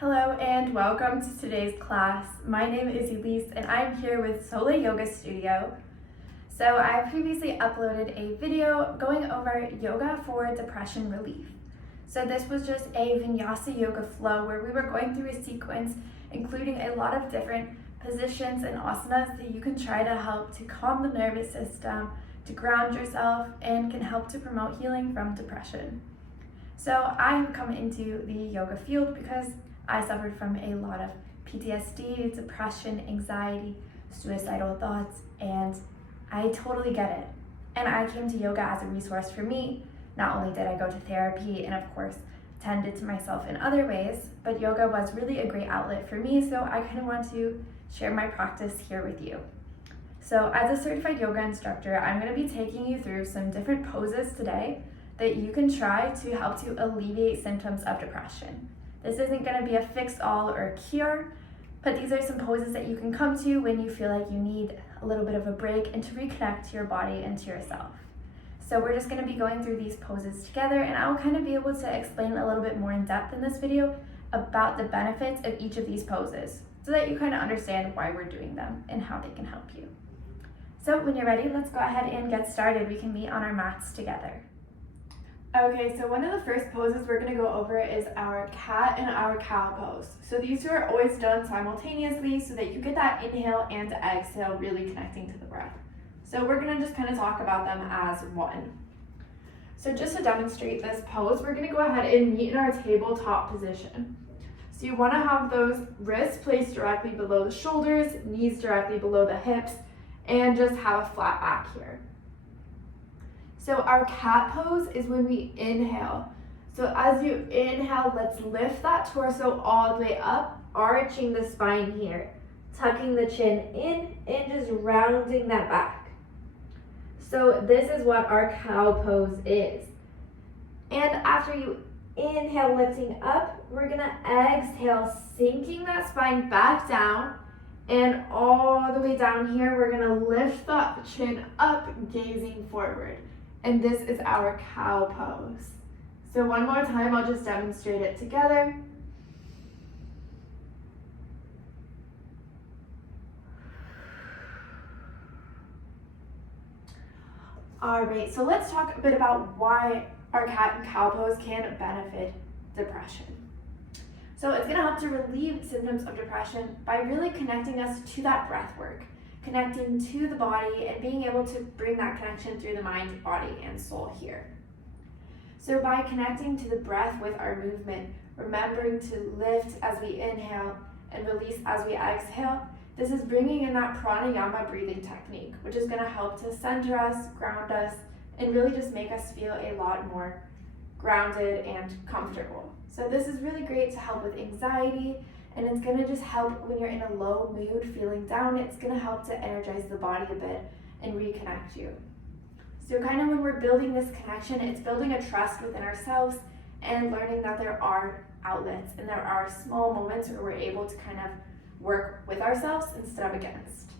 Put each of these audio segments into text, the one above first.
Hello and welcome to today's class. My name is Elise and I'm here with Sola Yoga Studio. So I previously uploaded a video going over yoga for depression relief. So this was just a vinyasa yoga flow where we were going through a sequence including a lot of different positions and asanas that you can try to help to calm the nervous system, to ground yourself, and can help to promote healing from depression. So I have come into the yoga field because I suffered from a lot of PTSD, depression, anxiety, suicidal thoughts, and I totally get it. And I came to yoga as a resource for me. Not only did I go to therapy and of course tended to myself in other ways, but yoga was really a great outlet for me, so I kind of want to share my practice here with you. So as a certified yoga instructor, I'm going to be taking you through some different poses today that you can try to help to alleviate symptoms of depression. This isn't going to be a fix-all or a cure, but these are some poses that you can come to when you feel like you need a little bit of a break and to reconnect to your body and to yourself. So we're just going to be going through these poses together, and I'll kind of be able to explain a little bit more in depth in this video about the benefits of each of these poses so that you kind of understand why we're doing them and how they can help you. So when you're ready, let's go ahead and get started. We can meet on our mats together. Okay, so one of the first poses we're going to go over is our cat and our cow pose. So these two are always done simultaneously so that you get that inhale and exhale really connecting to the breath. So we're going to just kind of talk about them as one. So just to demonstrate this pose, we're going to go ahead and meet in our tabletop position. So you want to have those wrists placed directly below the shoulders, knees directly below the hips, and just have a flat back here. So our cat pose is when we inhale. So as you inhale, let's lift that torso all the way up, arching the spine here, tucking the chin in and just rounding that back. So this is what our cow pose is. And after you inhale, lifting up, we're gonna exhale, sinking that spine back down, and all the way down here, we're gonna lift that chin up, gazing forward. And this is our cow pose. So one more time, I'll just demonstrate it together. All right, so let's talk a bit about why our cat and cow pose can benefit depression. So it's gonna help to relieve symptoms of depression by really connecting us to that breath work, connecting to the body and being able to bring that connection through the mind, body, and soul here. So by connecting to the breath with our movement, remembering to lift as we inhale and release as we exhale, this is bringing in that pranayama breathing technique, which is going to help to center us, ground us, and really just make us feel a lot more grounded and comfortable. So this is really great to help with anxiety, and it's going to just help when you're in a low mood, feeling down. It's going to help to energize the body a bit and reconnect you. So kind of when we're building this connection, it's building a trust within ourselves and learning that there are outlets and there are small moments where we're able to kind of work with ourselves instead of against.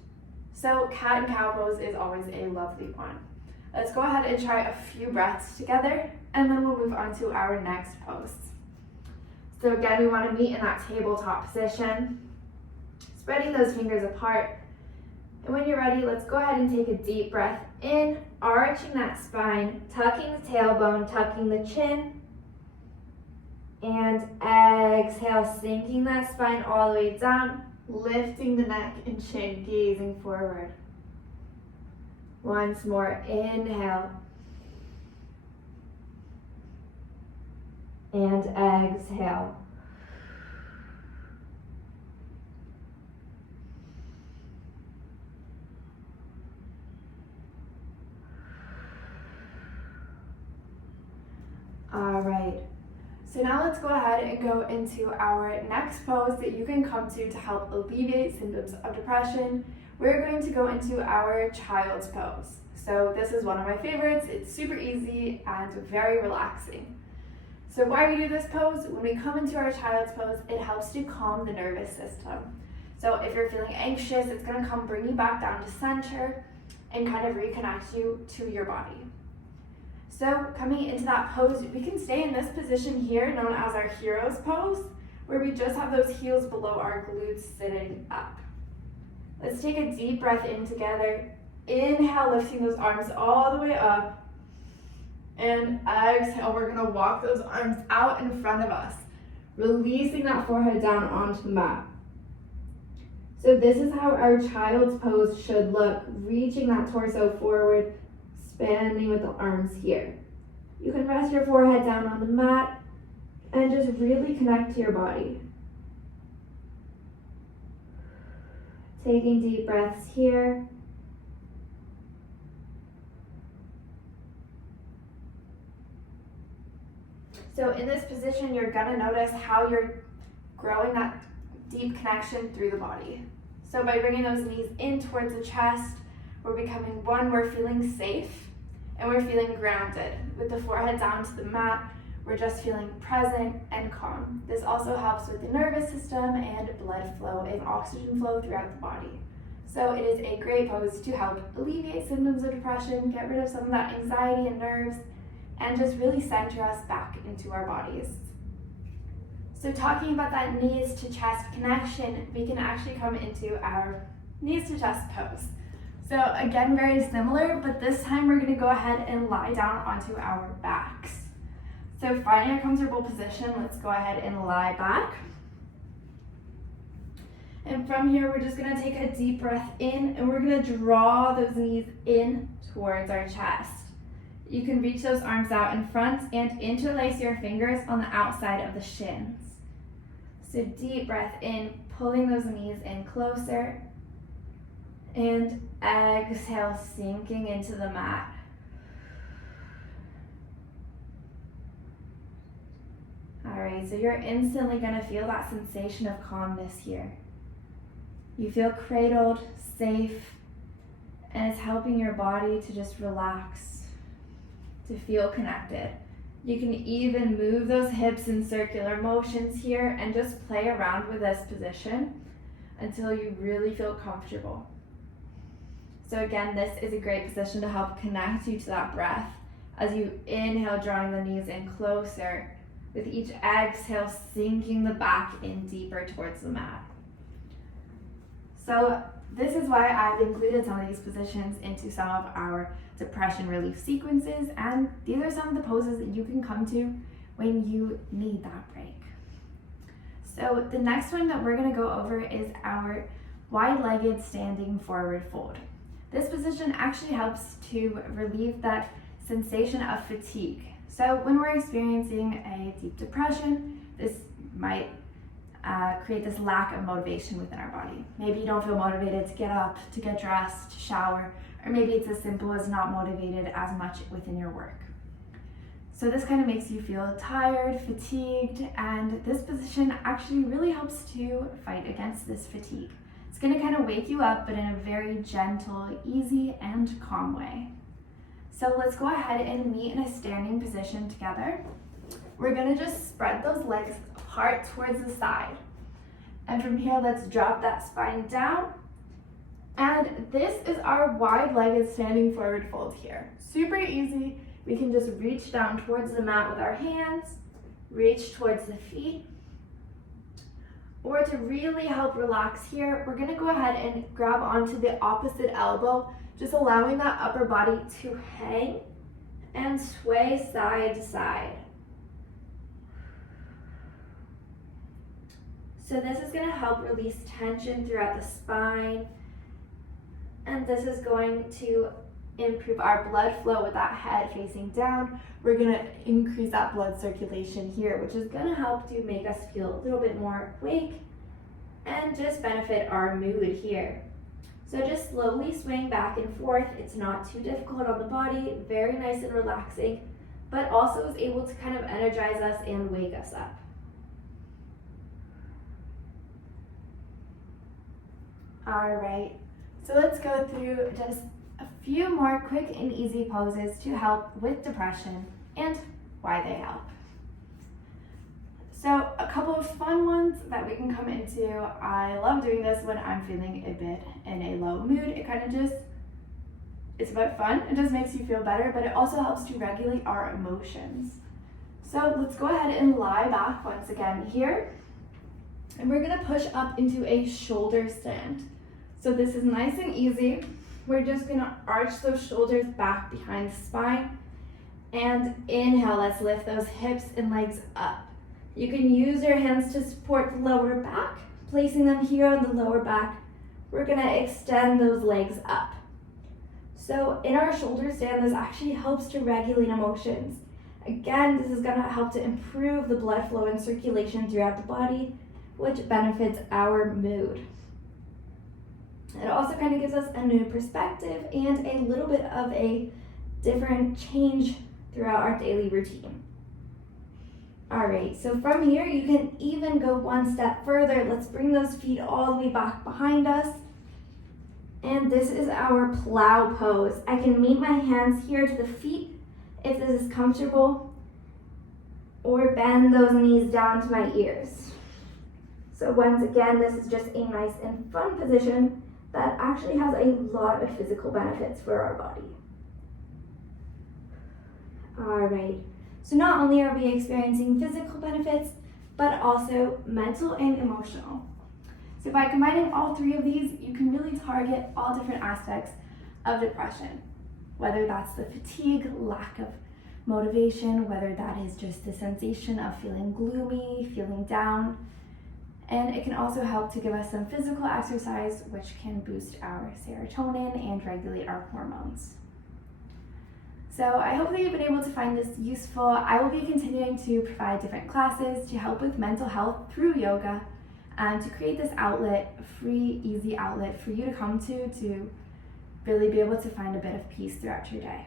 So cat and cow pose is always a lovely one. Let's go ahead and try a few breaths together, and then we'll move on to our next pose. So again, we want to meet in that tabletop position, spreading those fingers apart. And when you're ready, let's go ahead and take a deep breath in, arching that spine, tucking the tailbone, tucking the chin, and exhale, sinking that spine all the way down, lifting the neck and chin, gazing forward. Once more, inhale, and exhale. All right, so now let's go ahead and go into our next pose that you can come to help alleviate symptoms of depression. We're going to go into our child's pose. So this is one of my favorites. It's super easy and very relaxing. So why we do this pose? When we come into our child's pose, it helps to calm the nervous system. So if you're feeling anxious, it's going to come bring you back down to center and kind of reconnect you to your body. So coming into that pose, we can stay in this position here known as our hero's pose, where we just have those heels below our glutes sitting up. Let's take a deep breath in together. Inhale, lifting those arms all the way up. And exhale, we're gonna walk those arms out in front of us, releasing that forehead down onto the mat. So this is how our child's pose should look, reaching that torso forward, expanding with the arms here. You can rest your forehead down on the mat and just really connect to your body. Taking deep breaths here. So in this position, you're gonna notice how you're growing that deep connection through the body. So by bringing those knees in towards the chest, we're becoming one, we're feeling safe, and we're feeling grounded. With the forehead down to the mat, we're just feeling present and calm. This also helps with the nervous system and blood flow and oxygen flow throughout the body. So it is a great pose to help alleviate symptoms of depression, get rid of some of that anxiety and nerves, and just really center us back into our bodies. So talking about that knees to chest connection, we can actually come into our knees to chest pose. So again, very similar, but this time we're gonna go ahead and lie down onto our backs. So finding a comfortable position, let's go ahead and lie back. And from here, we're just gonna take a deep breath in and we're gonna draw those knees in towards our chest. You can reach those arms out in front and interlace your fingers on the outside of the shins. So deep breath in, pulling those knees in closer, and exhale, sinking into the mat. All right, so you're instantly gonna feel that sensation of calmness here. You feel cradled, safe, and it's helping your body to just relax, to feel connected. You can even move those hips in circular motions here and just play around with this position until you really feel comfortable. So again, this is a great position to help connect you to that breath as you inhale, drawing the knees in closer, with each exhale sinking the back in deeper towards the mat. So this is why I've included some of these positions into some of our depression relief sequences, and these are some of the poses that you can come to when you need that break. So the next one that we're gonna go over is our wide-legged standing forward fold. This position actually helps to relieve that sensation of fatigue. So when we're experiencing a deep depression, this might create this lack of motivation within our body. Maybe you don't feel motivated to get up, to get dressed, to shower, or maybe it's as simple as not motivated as much within your work. So this kind of makes you feel tired, fatigued, and this position actually really helps to fight against this fatigue. It's gonna kind of wake you up, but in a very gentle, easy, and calm way. So let's go ahead and meet in a standing position together. We're gonna just spread those legs apart towards the side. And from here, let's drop that spine down. And this is our wide-legged standing forward fold here. Super easy. We can just reach down towards the mat with our hands, reach towards the feet. Or to really help relax here, we're gonna go ahead and grab onto the opposite elbow, just allowing that upper body to hang and sway side to side. So this is going to help release tension throughout the spine, and this is going to improve our blood flow with that head facing down. We're going to increase that blood circulation here, which is going to help to make us feel a little bit more awake and just benefit our mood here. So just slowly swaying back and forth. It's not too difficult on the body, very nice and relaxing, but also is able to kind of energize us and wake us up. All right, so let's go through just a few more quick and easy poses to help with depression and why they help. So a couple of fun ones that we can come into. I love doing this when I'm feeling a bit in a low mood. It kind of just, it's about fun. It just makes you feel better, but it also helps to regulate our emotions. So let's go ahead and lie back once again here. And we're gonna push up into a shoulder stand. So this is nice and easy. We're just gonna arch those shoulders back behind the spine. And inhale, let's lift those hips and legs up. You can use your hands to support the lower back, placing them here on the lower back. We're gonna extend those legs up. So in our shoulder stand, this actually helps to regulate emotions. Again, this is gonna help to improve the blood flow and circulation throughout the body, which benefits our mood. It also kind of gives us a new perspective and a little bit of a different change throughout our daily routine. All right, so from here, you can even go one step further. Let's bring those feet all the way back behind us. And this is our plow pose. I can meet my hands here to the feet if this is comfortable, or bend those knees down to my ears. So once again, this is just a nice and fun position that actually has a lot of physical benefits for our body. All right, so not only are we experiencing physical benefits, but also mental and emotional. So by combining all three of these, you can really target all different aspects of depression, whether that's the fatigue, lack of motivation, whether that is just the sensation of feeling gloomy, feeling down. And it can also help to give us some physical exercise, which can boost our serotonin and regulate our hormones. So I hope that you've been able to find this useful. I will be continuing to provide different classes to help with mental health through yoga, and to create this outlet, a free, easy outlet for you to come to really be able to find a bit of peace throughout your day.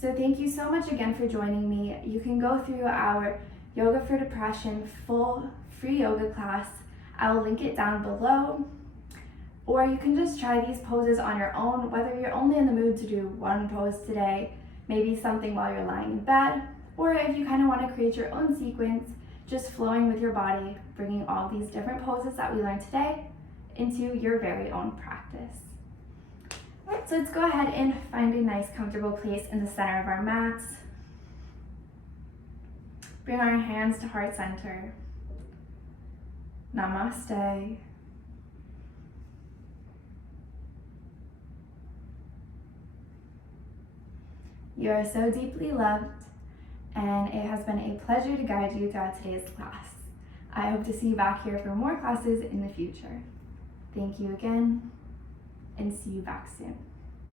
So thank you so much again for joining me. You can go through our Yoga for Depression full free yoga class. I will link it down below. Or you can just try these poses on your own, whether you're only in the mood to do one pose today, maybe something while you're lying in bed, or if you kind of want to create your own sequence, just flowing with your body, bringing all these different poses that we learned today into your very own practice. All right, so let's go ahead and find a nice comfortable place in the center of our mats. Bring our hands to heart center. Namaste. You are so deeply loved, and it has been a pleasure to guide you throughout today's class. I hope to see you back here for more classes in the future. Thank you again, and see you back soon.